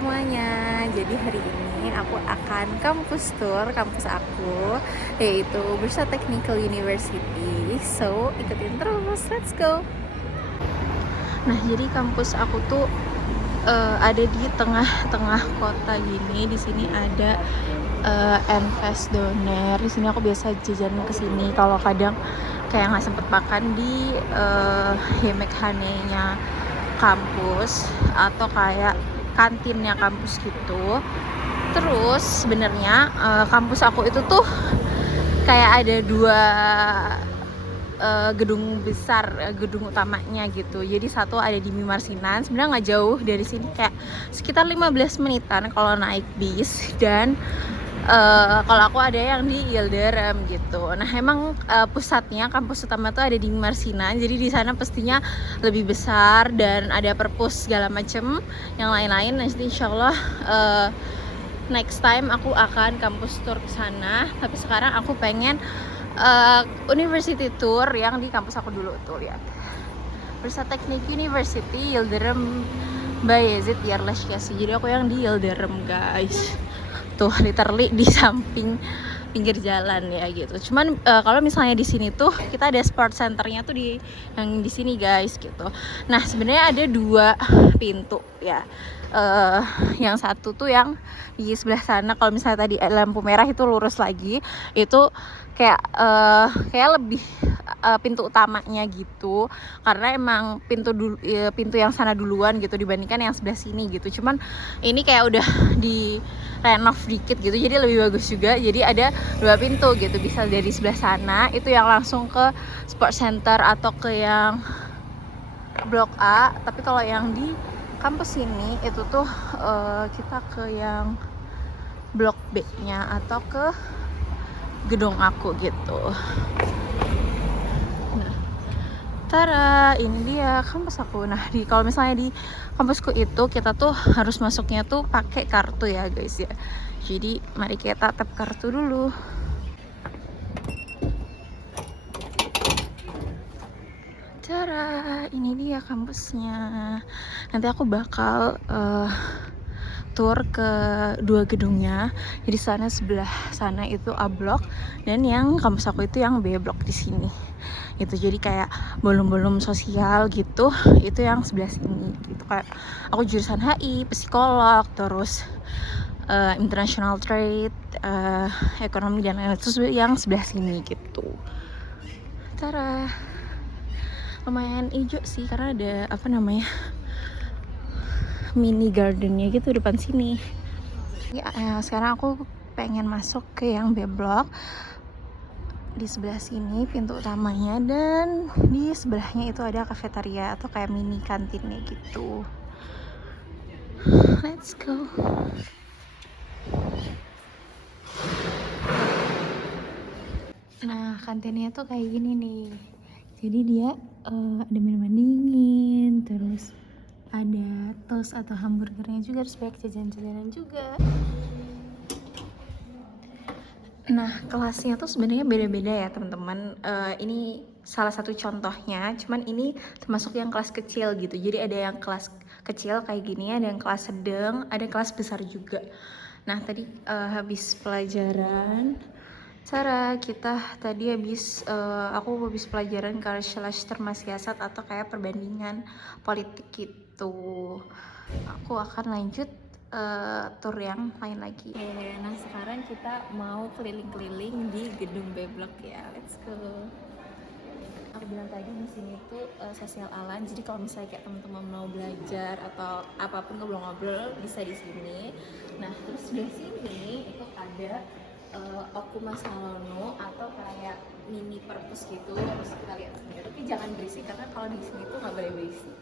semuanya. Jadi hari ini aku akan kampus tour kampus aku, yaitu Bursa Technical University. So, ikutin terus, let's go. Nah, jadi kampus aku tuh ada di tengah-tengah kota gini. Di sini ada Enfest Doner. Di sini aku biasa jajan ke sini kalau kadang kayak nggak sempet makan di Yemek Hane-nya kampus atau kayak kantinnya kampus gitu. Terus sebenarnya kampus aku itu tuh kayak ada dua gedung besar, gedung utamanya gitu. Jadi satu ada di Mimarsinan, sebenarnya nggak jauh dari sini, kayak sekitar 15 menitan kalau naik bis. Dan kalau aku ada yang di Yildirim gitu. Nah emang pusatnya kampus utama tuh ada di Mimarsinan, jadi di sana pastinya lebih besar dan ada perpus segala macem yang lain-lain. Nanti insyaallah next time aku akan kampus tour ke sana. Tapi sekarang aku pengen university tour yang di kampus aku dulu tuh. Lihat, Bursa Teknik University Yildirim Bayezid Yerleşkesi. Jadi aku yang di Yildirim guys, tuh literally di samping pinggir jalan ya gitu. Cuman kalau misalnya di sini tuh kita ada sport centernya tuh di yang di sini guys gitu. Nah sebenarnya ada dua pintu ya. Yang satu tuh yang di sebelah sana, kalau misalnya tadi lampu merah itu lurus lagi, itu kayak lebih pintu utamanya gitu, karena emang pintu yang sana duluan gitu dibandingkan yang sebelah sini gitu. Cuman ini kayak udah di renov dikit gitu, jadi lebih bagus juga. Jadi ada dua pintu gitu, bisa dari sebelah sana itu yang langsung ke sport center atau ke yang blok A. Tapi kalau yang di kampus ini itu tuh kita ke yang blok B nya atau ke gedung aku gitu. Nah, tara, ini dia kampus aku. Nah, kalau misalnya di kampusku itu kita tuh harus masuknya tuh pakai kartu ya guys ya. Jadi mari kita tap kartu dulu. Tara, ini dia kampusnya. Nanti aku bakal tour ke dua gedungnya. Jadi sana sebelah sana itu A blok dan yang kampus aku itu yang B blok di sini. Itu jadi kayak belum sosial gitu. Itu yang sebelah sini gitu. Kayak aku jurusan HI, psikolog, terus international trade, ekonomi dan lain-lain. Terus yang sebelah sini gitu. Tara. Lumayan hijau sih karena ada apa namanya? Mini gardennya gitu depan sini ya. Sekarang aku pengen masuk ke yang B block. Di sebelah sini pintu utamanya, dan di sebelahnya itu ada kafetaria atau kayak mini kantinnya gitu. Let's go. Nah kantinnya tuh kayak gini nih. Jadi dia ada minuman dingin, terus ada toast atau hamburgernya juga, terus banyak jajan-jajanan juga. Nah kelasnya tuh sebenarnya beda-beda ya teman-teman. Ini salah satu contohnya, cuman ini termasuk yang kelas kecil gitu. Jadi ada yang kelas kecil kayak gini, ada yang kelas sedang, ada kelas besar juga. Nah tadi habis pelajaran Sarah, kita tadi aku habis pelajaran Karşılaştırma Siasat atau kayak perbandingan politik gitu. Aku akan lanjut tour yang lain lagi. Nah sekarang kita mau keliling-keliling di gedung B Block ya. Let's go. Aku bilang tadi di sini tuh sosial alan. Jadi kalau misalnya kayak teman-teman mau belajar atau apapun ngobrol-ngobrol bisa di sini. Nah terus di sini itu ada Okuma Salono atau kayak mini perpus gitu. Terus kita lihat sendiri. Tapi jangan berisik karena kalau di sini tuh nggak boleh berisik.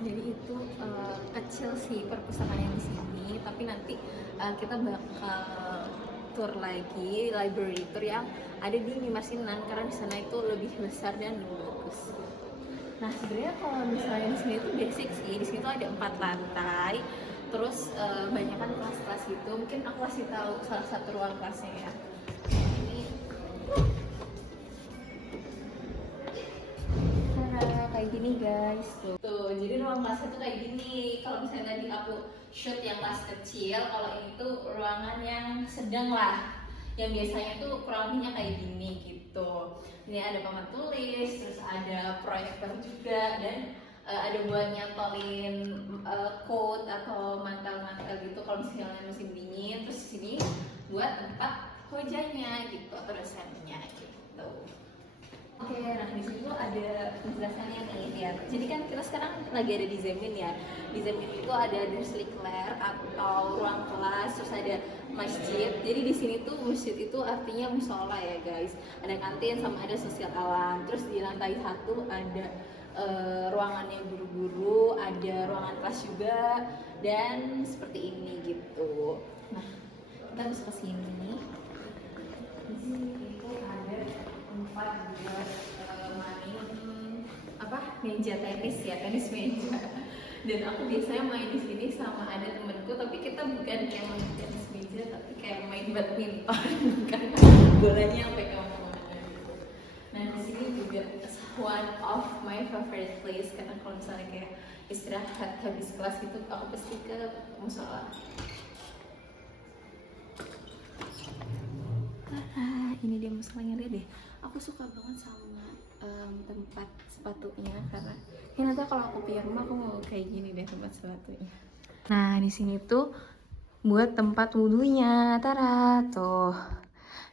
Jadi itu kecil sih perpustakaan yang di sini, tapi nanti kita bakal tour lagi library tour yang ada di Mimarsinan karena di sana itu lebih besar dan lebih bagus. Nah sebenarnya kalau misalnya di sini tuh basic sih, di sini tuh ada 4 lantai, terus banyak kan kelas-kelas gitu. Mungkin aku kasih tahu salah satu ruang kelasnya ya. Ini kayak gini guys, tuh jadi ruang kelasnya tuh kayak gini. Kalau misalnya tadi aku shoot yang kelas kecil, kalau ini tuh ruangan yang sedang lah, yang biasanya tuh kurang lebihnya kayak gini gitu. Ini ada papan tulis, terus ada proyektor juga, dan ada buat nyantolin coat atau mantel-mantel gitu kalau misalnya musim dingin. Terus di sini buat tempat hojanya gitu atau dosennya gitu. Oke, nah di sini tuh ada penjelasannya nih, lihat. Jadi kan kita sekarang lagi ada di Zemin ya. Di Zemin itu ada Derslikler atau ruang kelas, terus ada masjid. Jadi di sini tuh masjid itu artinya musola ya guys. Ada kantin sama ada sosial alam. Terus di lantai 1 ada ruangannya guru-guru, ada ruangan kelas juga, dan seperti ini gitu. Nah, kita bisa ke sini. Di sini itu ada tempat buat main meja tenis ya, tenis meja. Dan aku biasanya main di sini sama ada temenku, tapi kita bukan kayak main tenis meja, tapi kayak main badminton karena bolanya yang pegang mana gitu. Nah di sini juga one of my favorite place, karena kalau misalnya kayak istirahat habis kelas gitu, aku pasti ke musola. Ini dia musolanya, lihat deh. Aku suka banget sama tempat sepatunya, karena ya nanti kalau aku punya rumah aku mau kayak gini deh tempat sepatunya. Nah di sini tuh buat tempat wudhunya, Tara tuh.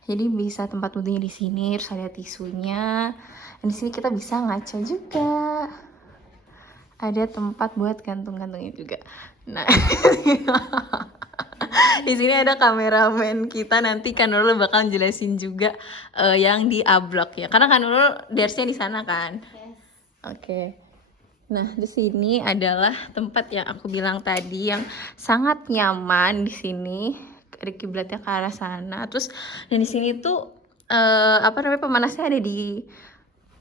Jadi bisa tempat wudhunya di sini, terus ada tisunya. Dan di sini kita bisa ngaca juga. Ada tempat buat gantung-gantungnya juga. Nah. Di sini ada kameramen kita, nanti Kak Nurul bakal jelasin juga yang di A-Block ya. Karena Kak Nurul dersnya di sana kan. Yes. Oke. Nah, di sini adalah tempat yang aku bilang tadi yang sangat nyaman di sini. Ada kiblatnya ke arah sana. Terus dan di sini tuh pemanasnya ada di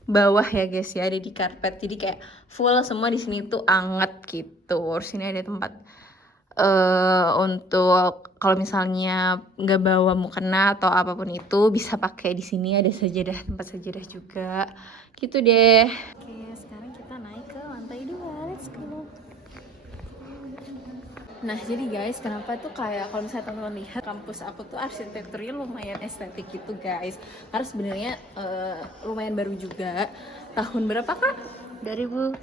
bawah ya guys ya, ada di karpet. Jadi kayak full semua di sini tuh anget gitu. Terus ini ada tempat untuk kalau misalnya nggak bawa mukena atau apapun itu bisa pakai di sini, ada sajadah, tempat sajadah juga gitu deh. Oke, sekarang kita naik ke lantai 2, let's go. Nah jadi guys, kenapa tuh kayak kalau misalnya teman-teman lihat kampus aku tuh arsitekturnya lumayan estetik gitu guys, karena sebenarnya lumayan baru juga. Tahun berapa Kak? 2010.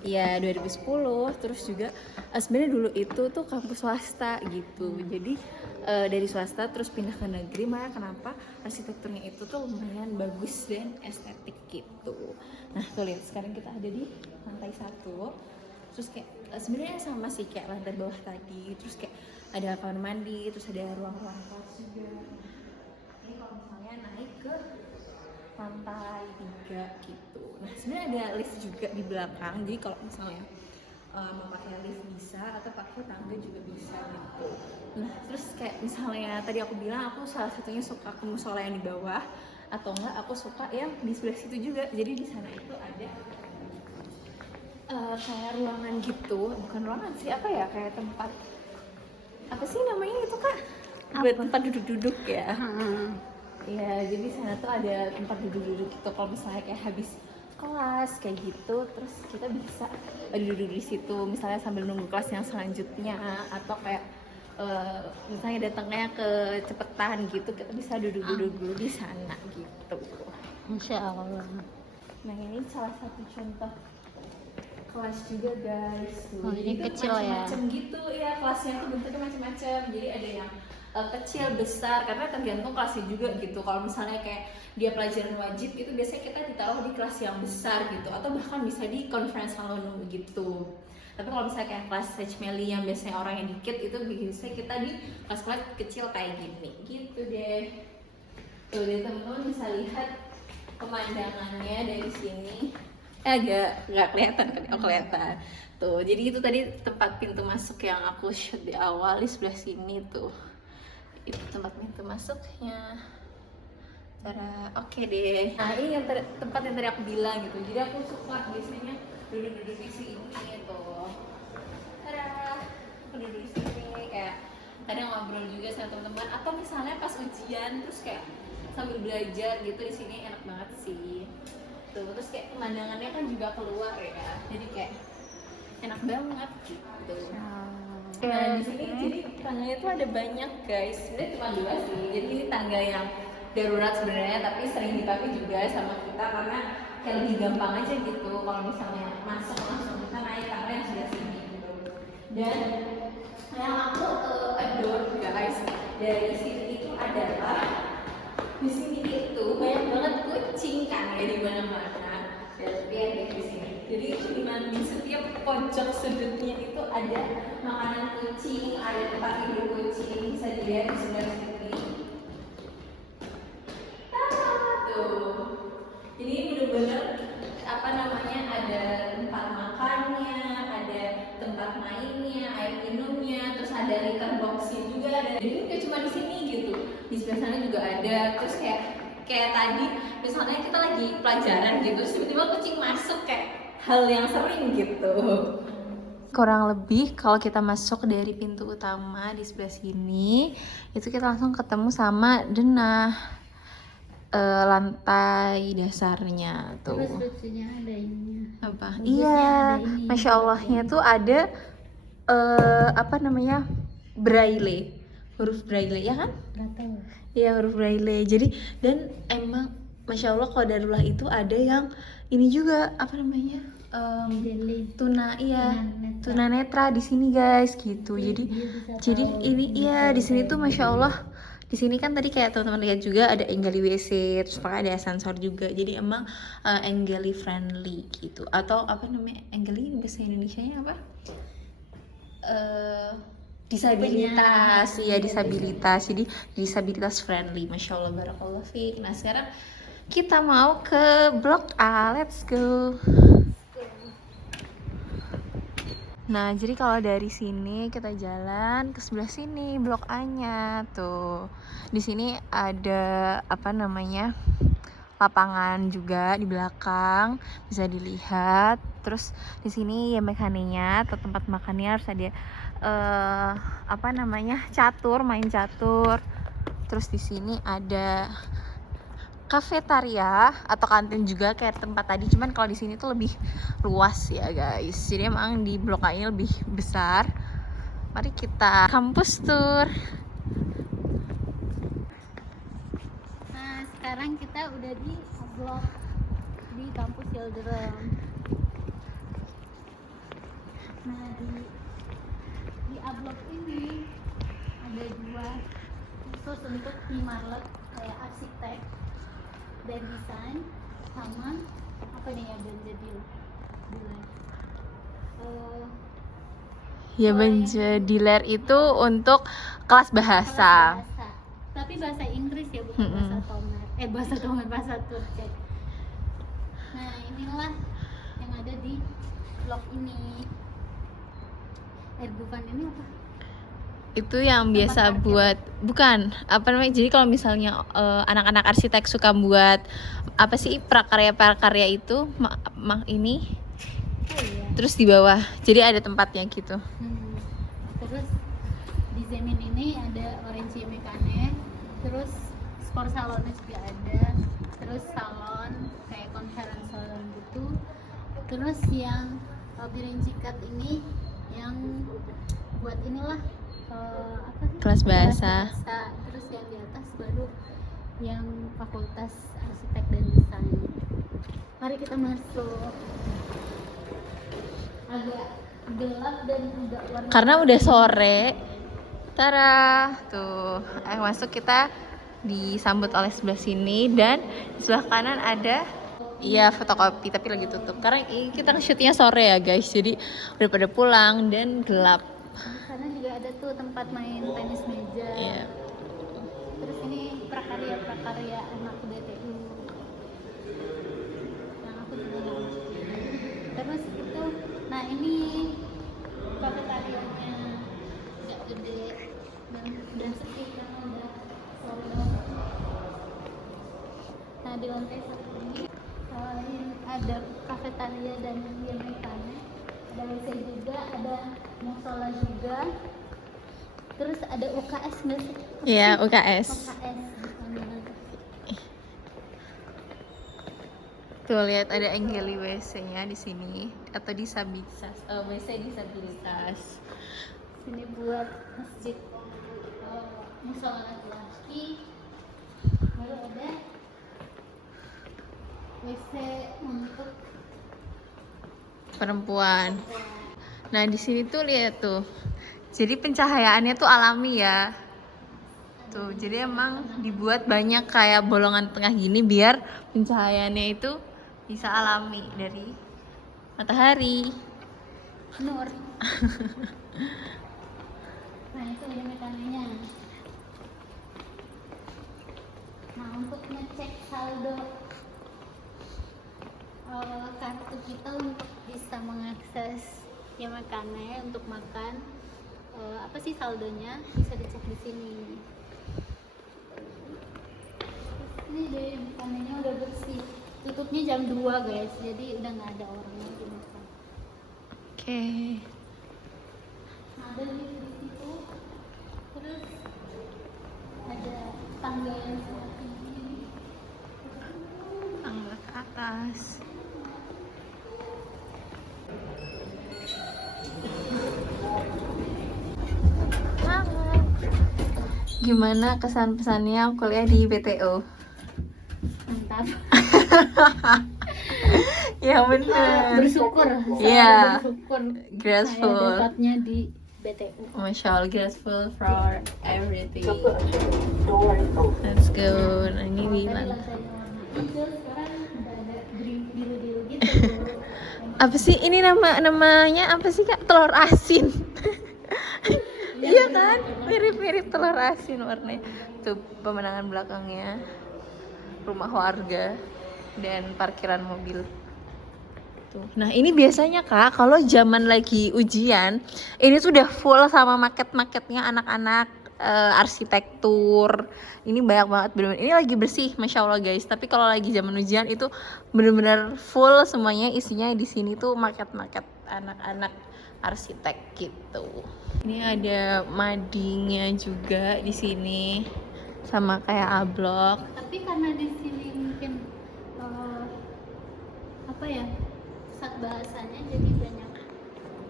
Iya 2010. Terus juga sebenarnya dulu itu tuh kampus swasta gitu. Jadi dari swasta terus pindah ke negeri, makanya kenapa arsitekturnya itu tuh lumayan bagus dan estetik gitu. Nah tuh lihat, sekarang kita ada di lantai 1. Terus kayak sebenarnya sama sih kayak lantai bawah tadi. Terus kayak ada kamar mandi, terus ada ruang-ruang kelas juga. Ini kalau misalnya naik ke lantai 3 gitu. Nah sebenarnya ada lift juga di belakang, jadi kalau misalnya mau pakai lift bisa, atau pakai tangga juga bisa gitu. Nah terus kayak misalnya tadi aku bilang aku salah satunya suka ke musola yang di bawah, atau enggak aku suka yang di sebelah situ juga. Jadi di sana itu ada kayak ruangan gitu, bukan ruangan sih, apa ya, kayak tempat apa sih namanya itu Kak? Buat tempat duduk-duduk ya. Iya, jadi sana tuh ada tempat duduk-duduk gitu. Kalau misalnya kayak habis kelas kayak gitu, terus kita bisa duduk di situ, misalnya sambil nunggu kelas yang selanjutnya, atau kayak misalnya datangnya kecepetan gitu, kita bisa duduk-duduk dulu di sana gitu. Insya Allah. Nah ini salah satu contoh kelas juga guys. Oh, jadi kecil macam-macam ya? Gitu ya, kelasnya tuh bentuknya macam-macam. Jadi ada yang kecil, besar, karena tergantung kelasnya juga gitu. Kalau misalnya kayak dia pelajaran wajib itu biasanya kita ditaruh di kelas yang besar gitu, atau bahkan bisa di conference hall gitu. Tapi kalau misalnya kayak kelas Sejmeli yang biasanya orang yang dikit, itu biasanya kita di kelas-kelas kecil kayak gini gitu deh. Tuh deh teman-teman bisa lihat pemandangannya dari sini. Agak nggak kelihatan kan? Oh kelihatan. Tuh, jadi itu tadi tempat pintu masuk yang aku shoot di awal, di sebelah sini tuh. Itu tempat pintu masuknya. Cara oke deh. Nah ini yang tempat yang tadi aku bilang gitu. Jadi aku suka biasanya duduk-duduk di sini tuh. Tada, aku duduk di sini kayak kadang ngobrol juga sama teman-teman atau misalnya pas ujian terus kayak sambil belajar gitu di sini enak banget sih. Tuh terus kayak pemandangannya kan juga keluar ya. Jadi kayak enak banget gitu. Nah di sini jadi tangganya tuh ada banyak guys. Sebenarnya cuma 2 sih. Jadi ini tangga yang darurat sebenarnya tapi sering dipakai juga sama kita karena kayak lebih gampang aja gitu kalau misalnya masuk langsung kita naik tangga yang sudah sini gitu. Dan yang aku adore guys dari sini itu adalah di sini itu banyak banget kucing kan ya di mana-mana. Dan lihat deh di sini. Jadi itu di setiap pojok sudutnya itu ada makanan kucing, ada tempat tidur kucing, bisa dilihat di sebelah sini. Tuh. Jadi bener-bener apa namanya ada tempat makannya, ada tempat mainnya, air minumnya, terus ada litter boxnya juga ada. Jadi nggak cuma di sini gitu, di sebelah sana juga ada. Terus kayak tadi misalnya kita lagi pelajaran gitu, terus tiba-tiba kucing masuk kayak hal yang sering gitu. Kurang lebih kalau kita masuk dari pintu utama di sebelah sini, itu kita langsung ketemu sama denah lantai dasarnya tuh. Terus lucunya ada ininya. Apa? Bagusnya Iya, ada ini. masya Allahnya tuh ada apa namanya braille, huruf braille ya kan? Gak tahu. Iya huruf braille. Jadi dan emang masya Allah kalau Darullah itu ada yang ini juga apa namanya? Tuna iya tunanetra di sini guys gitu. Jadi ini iya di sini tuh masya Allah. Di sini kan tadi kayak teman-teman lihat juga ada Enggali WC, terus pakai ada sensor juga. Jadi emang Enggali friendly gitu. Atau apa namanya? Enggali bahasa Indonesianya apa? Disabilitas, ya disabilitas. Jadi disabilitas friendly. Masya Allah, barakallah fiik. Nah sekarang kita mau ke blok A, let's go. Nah, jadi kalau dari sini kita jalan ke sebelah sini, blok A-nya tuh. Di sini ada apa namanya? Lapangan juga di belakang, bisa dilihat. Terus di sini ya mekanenya atau tempat makannya harus ada apa namanya? Catur, main catur. Terus di sini ada kafetaria atau kantin juga kayak tempat tadi, cuman kalau di sini tuh lebih luas ya guys. Jadi emang di blok A ini lebih besar. Mari kita kampus tour. Nah sekarang kita udah di blok di kampus Children. Nah di A blok ini ada 2 khusus untuk Himarlet kayak arsitek dan desain sama apa nih ya Benjadil Ya Benjadiler itu untuk kelas bahasa. Tapi bahasa Inggris ya bukan bahasa Tomer, bahasa Turki. Nah inilah yang ada di blok ini. Ergufan ini apa? Itu yang biasa buat bukan apa namanya, jadi kalau misalnya anak-anak arsitek suka buat apa sih prakarya itu ini terus di bawah jadi ada tempatnya gitu. Terus di Zemin ini ada Orange Mekane, terus sport salonnya juga ada, terus salon kayak conference salon gitu. Terus yang Birincikat ini yang buat inilah apa sih? Kelas bahasa. Terus yang di atas baru yang fakultas arsitek dan desain. Mari kita masuk. Agak gelap dan agak warna karena udah sore. Tara tuh masuk, kita disambut oleh sebelah sini dan di sebelah kanan ada iya fotokopi tapi lagi tutup karena kita shootnya sore ya guys, jadi udah pada pulang dan gelap. Di sana juga ada tuh tempat main tenis meja. Yeah. Terus ini prakarya anak BTU yang aku juga nggak ngerti. Terus itu, nah ini kafetarianya nggak gede dan sepi karena udah sore banget. dan YMKN. Ada WC juga, ada musola juga. Terus ada UKS nggak sih? Iya, UKS. UKS di sana. Tuh lihat ada Anggeli WC-nya di sini atau disabilitas. WC disabilitas. Sini buat masjid musola laki-laki. Baru ada WC untuk Perempuan. Nah, di sini tuh lihat tuh. Jadi pencahayaannya tuh alami ya. Tuh, jadi emang dibuat banyak kayak bolongan tengah gini biar pencahayaannya itu bisa alami dari matahari. Nur. Nah, itu mekaniknya. Nah, untuk ngecek saldo kartu kita untuk bisa mengakses YMKN untuk makan, apa sih saldonya bisa dicek di sini. Ini deh YMKN-nya udah bersih. Tutupnya jam 2 guys, jadi udah nggak ada orang lagi makan. Oke. Nah, ada lift di situ. Terus ada tangga yang sangat tinggi. Tangga ke atas. Gimana kesan-pesannya kuliah di BTO? Mantap. Ya bener. Bersyukur. Iya. Bersyukur. Grateful. Saya dapatnya di BTU. Masya Allah, grateful for everything. Let's go. Nah, ini bilang. Sekarang udah ada biru-biru gitu. Apa sih ini namanya apa sih Kak? Telur asin. Iya kan? Mirip-mirip telur asin warnanya. Tuh pemandangan belakangnya. Rumah warga dan parkiran mobil. Tuh. Nah, ini biasanya Kak, kalau zaman lagi ujian, ini tuh udah full sama market-marketnya anak-anak arsitektur. Ini banyak banget bener-bener. Ini lagi bersih, Masya Allah guys. Tapi kalau lagi zaman ujian itu bener-bener full semuanya, isinya di sini tuh market-market anak-anak arsitek gitu. Ini ada madingnya juga di sini sama kayak A-Block. Tapi karena di sini mungkin apa ya, pusat bahasanya, jadi banyak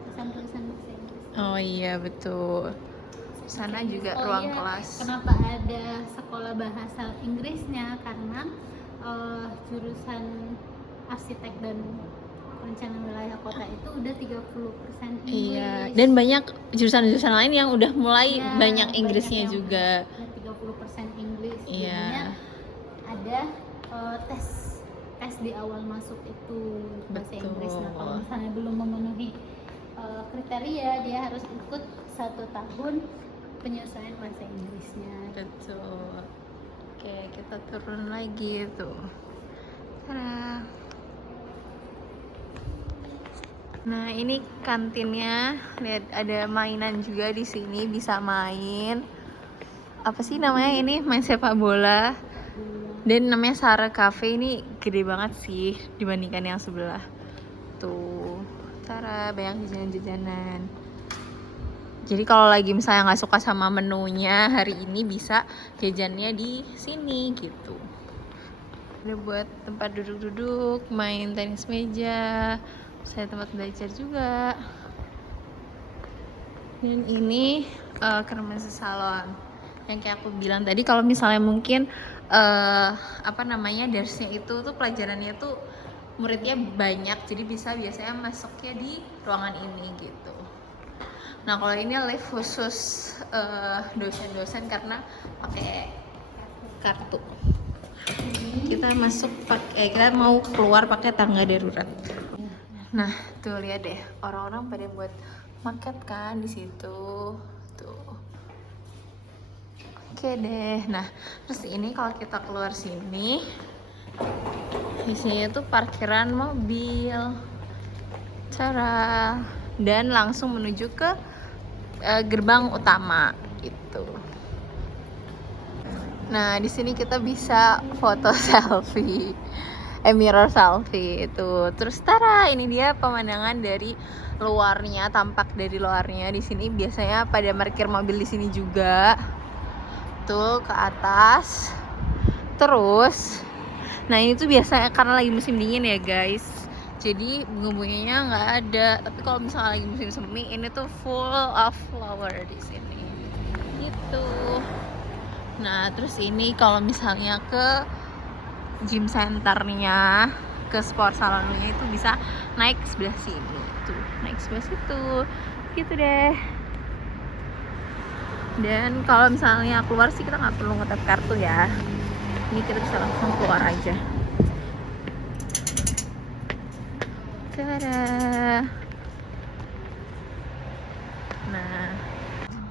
tulisan-tulisan bahasa Inggris. Oh iya betul. Sana juga ruang iya, kelas. Kenapa ada sekolah bahasa Inggrisnya? Karena jurusan arsitek dan perencanaan wilayah kota itu udah 30% Inggris. Iya, dan banyak jurusan-jurusan lain yang udah mulai Ya, banyak Inggrisnya banyak yang juga. udah 30% Inggris. Iya. Jadinya ada tes di awal masuk itu bahasa Betul. Inggris. Nah, kalau misalnya belum memenuhi kriteria, dia harus ikut 1 tahun penyesuaian bahasa Inggrisnya. Betul. Oke, kita turun lagi tuh. Tada. Nah, ini kantinnya. Lihat ada mainan juga di sini, bisa main. Apa sih namanya ini? Main sepak bola. Dan namanya Sarah Cafe, ini gede banget sih dibandingkan yang sebelah. Tuh, cara banyak jajanan-jajanan. Jadi kalau lagi misalnya nggak suka sama menunya hari ini, bisa jajannya di sini gitu. Ada buat tempat duduk-duduk, main tenis meja, saya tempat belajar juga. Dan ini kermes salon. Yang kayak aku bilang tadi, kalau misalnya mungkin darsnya itu tuh pelajarannya tuh muridnya banyak, jadi bisa biasanya masuknya di ruangan ini gitu. Nah, kalau ini lift khusus dosen-dosen karena pakai kartu. Kita mau keluar pakai tangga darurat. Nah, tuh lihat deh, orang-orang pada buat market kan di situ. Tuh. Oke deh. Nah, terus ini kalau kita keluar sini, di sini tuh parkiran mobil. Dan langsung menuju ke gerbang utama gitu. Nah, di sini kita bisa foto selfie. mirror selfie itu. Terus tara, ini dia pemandangan dari luarnya, tampak dari luarnya. Di sini biasanya pada parkir mobil di sini juga. Tuh ke atas. Terus, nah ini tuh biasanya karena lagi musim dingin ya guys. Jadi bunga-bunganya nggak ada. Tapi kalau misalnya lagi musim semi, ini tuh full of flower di sini. Gitu. Nah terus ini kalau misalnya ke gym centernya, ke sport salonnya itu bisa naik sebelah sini tuh, naik sebelah situ gitu deh. Dan kalau misalnya keluar sih kita nggak perlu ngetap kartu ya, ini kita bisa langsung keluar aja. Tada. Nah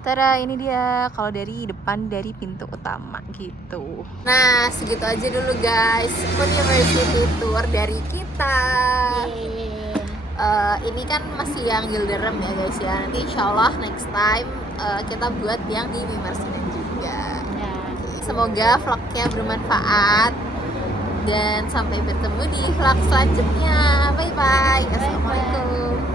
tada, ini dia kalau dari depan, dari pintu utama gitu. Nah segitu aja dulu guys university tour dari kita. Ini kan masih yang Gilderem ya guys ya. Nanti insyaallah next time kita buat yang di Mimarsinan juga. Semoga vlognya bermanfaat dan sampai bertemu di vlog selanjutnya. Bye bye. Assalamualaikum.